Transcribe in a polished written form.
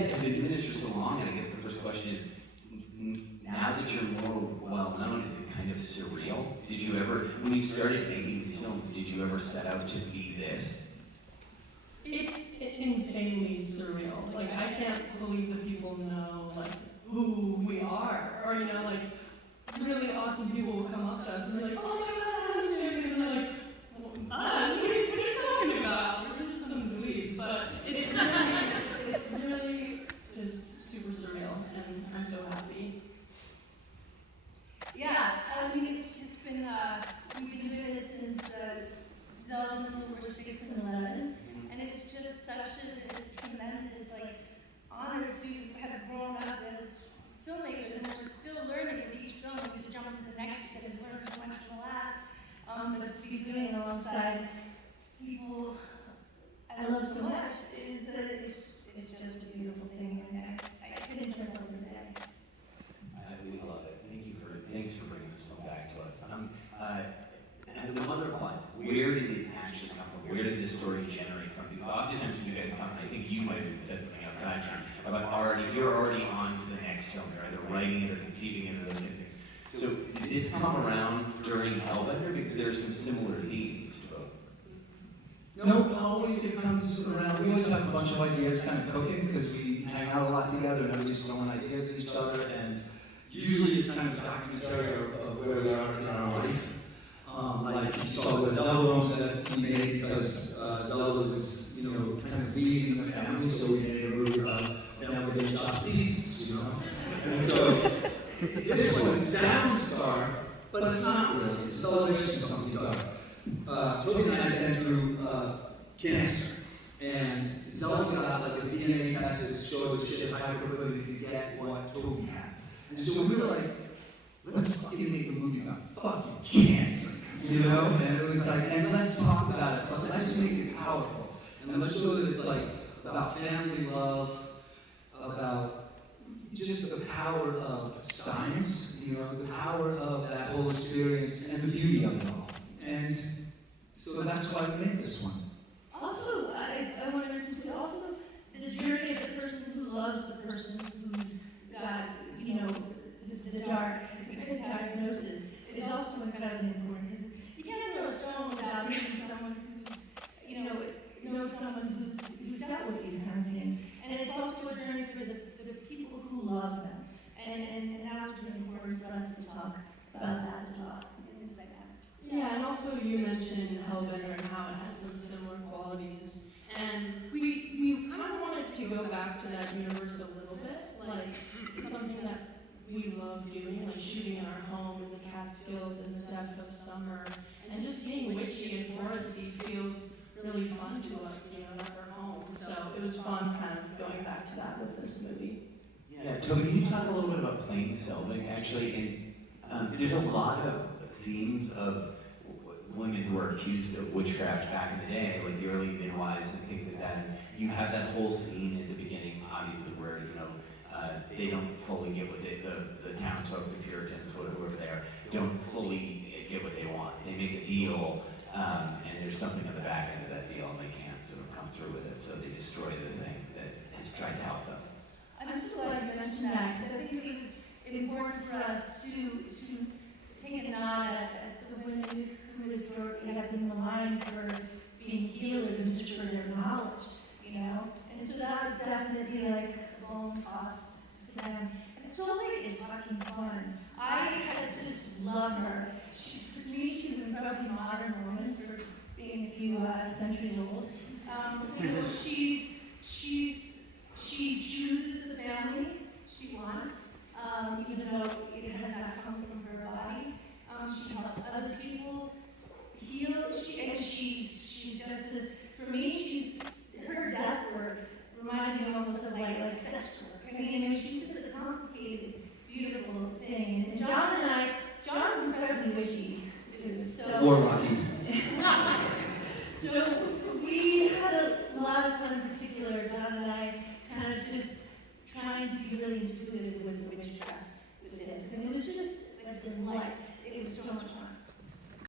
have been doing this for so long, and I guess the first question is, now that you're more well known, is it kind of surreal? Did you ever, when you started making these films, did you ever set out to be this? It's insanely surreal. Like, I can't believe that people know, like, who we are. Or, you know, like, really awesome people will come up to us and be like, oh my god, I'm doing it. And they're like, us? What are you talking about? We're just some dweebs. But it's really just super surreal, and I'm so happy. Yeah, I mean, it's just been, we've been doing this since Zelda were 6 and 11, and it's just such a tremendous, like, honor to have grown up as filmmakers, and we're still learning with each film. We just jump into the next because we've learned so much from the last, but to be doing it alongside people I love so much is that it's just a beautiful thing, and I couldn't just love it today. We love it. Thanks for bringing this film back to us. And the Mother of Lies, where did it actually come from? Where did this story generate from? Because oftentimes when you guys come, I think you might have said something outside, John, about you're already on to the next film. You're either writing it or conceiving it or those kind of things. So did this come around during Hellbender? Because there are some similar themes to both. No, always it comes around. We always have a bunch of ideas kind of cooking because we hang out a lot together and everybody's throwing ideas at each other, and usually it's kind of a documentary of where we are in our life. Like you saw the double rooms that we made because Zelda was, you know, kind of leaving the family, so we made a movie about family getting chopped pieces, you know. And so this one sounds dark, but it's not really. It's a celebration of something dark. Toby and I had been through cancer, and Zelda got like a DNA test that showed that she had high proclivity to get what Toby had. And so we were like, let's fucking make a movie about fucking cancer, you know? And it was like, and let's talk about it, but let's make it powerful. And let's show that it's like about family love, about just the power of science, you know, the power of that whole experience and the beauty of it all. And so that's why we made this one. Also, I wanted to also the journey of the person who loves the person who's got, you know, the dark diagnosis is also incredibly important, because you can't know a stone without meeting someone who's, you know someone who's dealt with these kind of things. And it's also a journey for the people who love them. And that's really important for us to talk about that as well in this dynamic. Yeah, and also you mentioned Hellbender and how it has some similar qualities. And we kind of wanted to go back to that universe a little bit. Like, it's something that we love doing, like shooting in our home in the Catskills in the depth of summer. And just being witchy and foresty feels really fun to us, you know, that's our home. So it was fun kind of going back to that with this movie. Yeah, Toby, can you talk a little bit about plain sailing, actually? And there's a lot of themes of women who were accused of witchcraft back in the day, like the early midwives and things like that. And you have that whole scene in the beginning, obviously, where, you know, they don't fully get what the townsfolk, the Puritans, whoever they are, don't fully get what they want. They make a deal, and there's something on the back end of that deal, and they can't sort of come through with it, so they destroy the thing that has tried to help them. I'm so glad you mentioned that, because I think it was important for us to take a nod at the women who historically have been maligned for being healers and just for their knowledge, you know? And so that was definitely like a bone tossed to them. And Soleil is fucking fun. I just love her. To me, she's an incredibly modern woman for being a few centuries old. You know, she chooses the family she wants, even though it has not come from her body. She helps other people heal. She's just this. For me, her death work reminded me almost of like sex work. I mean, she's just a complicated, beautiful thing. And John's incredibly witchy too. So Warlocky. So we had a lot of fun in particular, John and I, kind of just trying to be really intuitive with witchcraft with this. And it was just a delight. It was so much